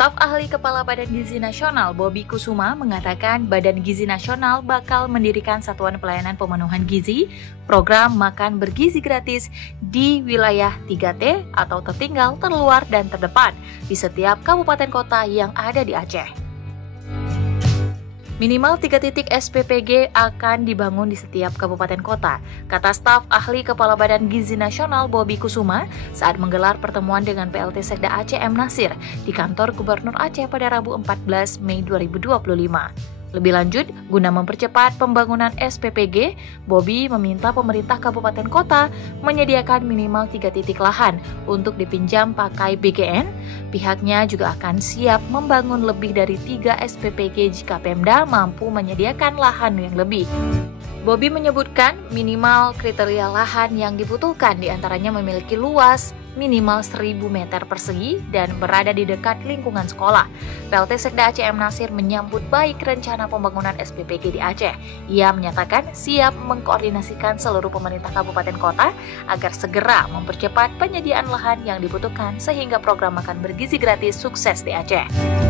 Staf Ahli Kepala Badan Gizi Nasional Bobby Kusuma mengatakan Badan Gizi Nasional bakal mendirikan Satuan Pelayanan Pemenuhan Gizi, program makan bergizi gratis di wilayah 3T atau tertinggal, terluar, dan terdepan di setiap kabupaten kota yang ada di Aceh. Minimal 3 titik SPPG akan dibangun di setiap kabupaten kota, kata staf ahli Kepala Badan Gizi Nasional Bobby Kusuma saat menggelar pertemuan dengan PLT Sekda Aceh M. Nasir di kantor Gubernur Aceh pada Rabu 14 Mei 2025. Lebih lanjut, guna mempercepat pembangunan SPPG, Bobby meminta pemerintah kabupaten kota menyediakan minimal 3 titik lahan untuk dipinjam pakai BGN. Pihaknya juga akan siap membangun lebih dari 3 SPPG jika Pemda mampu menyediakan lahan yang lebih. Bobby menyebutkan minimal kriteria lahan yang dibutuhkan diantaranya memiliki luas minimal 1000 meter persegi dan berada di dekat lingkungan sekolah. PLT Sekda Aceh M. Nasir menyambut baik rencana pembangunan SPPG di Aceh. Ia menyatakan siap mengkoordinasikan seluruh pemerintah kabupaten kota agar segera mempercepat penyediaan lahan yang dibutuhkan sehingga program makan bergizi gratis sukses di Aceh.